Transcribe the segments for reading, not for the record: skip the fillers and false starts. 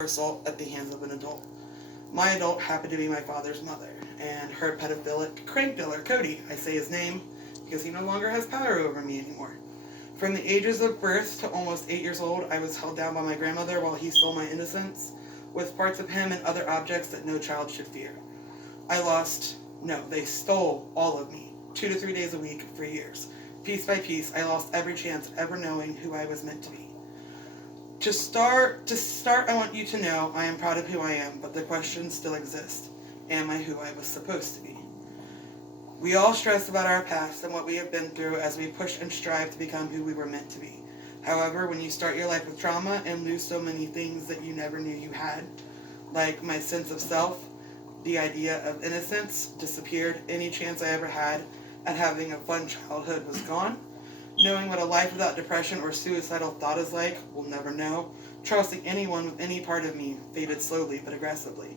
assault at the hands of an adult. My adult happened to be my father's mother, and her pedophilic crank dealer, Cody. I say his name because he no longer has power over me anymore. From the ages of birth to almost 8 years old, I was held down by my grandmother while he stole my innocence with parts of him and other objects that no child should fear. They stole all of me, 2 to 3 days a week for years. Piece by piece, I lost every chance of ever knowing who I was meant to be. To start, I want you to know I am proud of who I am, but the question still exists. Am I who I was supposed to be? We all stress about our past and what we have been through as we push and strive to become who we were meant to be. However, when you start your life with trauma and lose so many things that you never knew you had, like my sense of self, the idea of innocence disappeared, any chance I ever had at having a fun childhood was gone, knowing what a life without depression or suicidal thought is like, we'll never know. Trusting anyone with any part of me faded slowly but aggressively.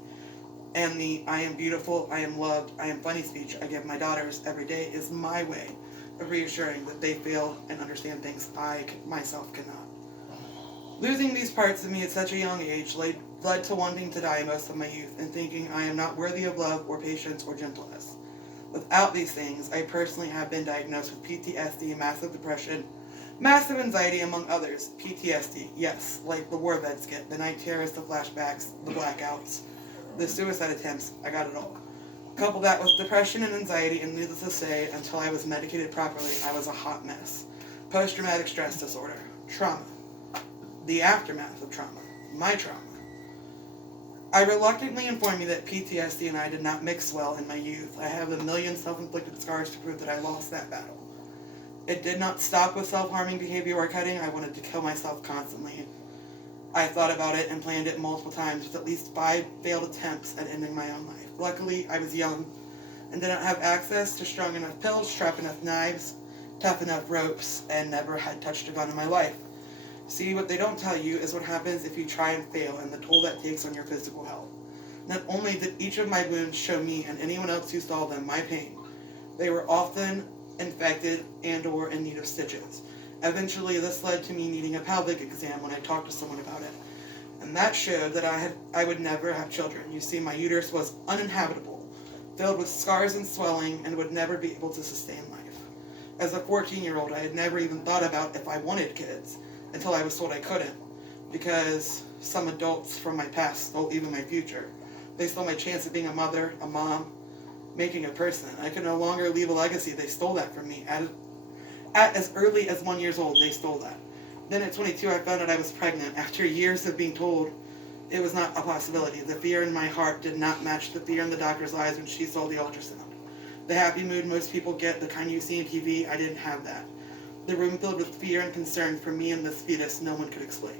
And the I am beautiful, I am loved, I am funny speech I give my daughters every day is my way of reassuring that they feel and understand things I myself cannot. Losing these parts of me at such a young age led to wanting to die most of my youth and thinking I am not worthy of love or patience or gentleness. Without these things, I personally have been diagnosed with PTSD, massive depression, massive anxiety, among others. PTSD, yes, like the war vets get, the night terrors, the flashbacks, the blackouts, the suicide attempts, I got it all. Couple that with depression and anxiety, and needless to say, until I was medicated properly, I was a hot mess. Post-traumatic stress disorder, trauma, the aftermath of trauma, my trauma. I reluctantly inform you that PTSD and I did not mix well in my youth. I have a million self-inflicted scars to prove that I lost that battle. It did not stop with self-harming behavior or cutting. I wanted to kill myself constantly. I thought about it and planned it multiple times with at least 5 failed attempts at ending my own life. Luckily, I was young and did not have access to strong enough pills, sharp enough knives, tough enough ropes, and never had touched a gun in my life. See, what they don't tell you is what happens if you try and fail and the toll that takes on your physical health. Not only did each of my wounds show me and anyone else who saw them my pain, they were often infected and or in need of stitches. Eventually, this led to me needing a pelvic exam when I talked to someone about it. And that showed that I would never have children. You see, my uterus was uninhabitable, filled with scars and swelling, and would never be able to sustain life. As a 14-year-old, I had never even thought about if I wanted kids, until I was told I couldn't, because some adults from my past stole even my future. They stole my chance of being a mother, a mom, making a person. I could no longer leave a legacy. They stole that from me. At as early as 1 year old, they stole that. Then at 22, I found out I was pregnant. After years of being told it was not a possibility, the fear in my heart did not match the fear in the doctor's eyes when she saw the ultrasound. The happy mood most people get, the kind you see on TV, I didn't have that. The room filled with fear and concern for me and this fetus no one could explain.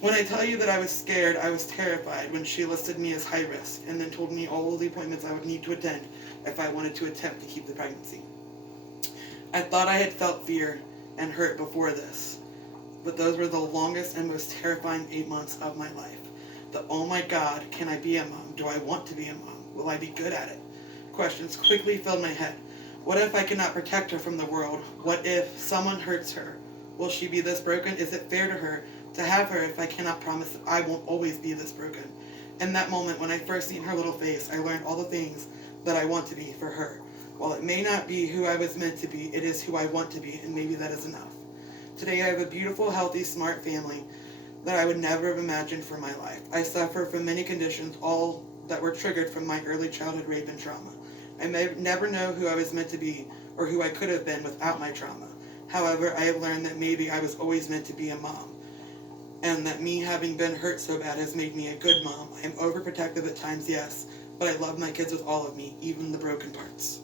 When I tell you that I was scared, I was terrified when she listed me as high risk and then told me all of the appointments I would need to attend if I wanted to attempt to keep the pregnancy. I thought I had felt fear and hurt before this, but those were the longest and most terrifying 8 months of my life. The oh my God, can I be a mom? Do I want to be a mom? Will I be good at it? Questions quickly filled my head. What if I cannot protect her from the world? What if someone hurts her? Will she be this broken? Is it fair to her to have her if I cannot promise that I won't always be this broken? In that moment, when I first seen her little face, I learned all the things that I want to be for her. While it may not be who I was meant to be, it is who I want to be, and maybe that is enough. Today I have a beautiful, healthy, smart family that I would never have imagined for my life. I suffer from many conditions, all that were triggered from my early childhood rape and trauma. I may never know who I was meant to be or who I could have been without my trauma. However, I have learned that maybe I was always meant to be a mom, and that me having been hurt so bad has made me a good mom. I am overprotective at times, yes, but I love my kids with all of me, even the broken parts.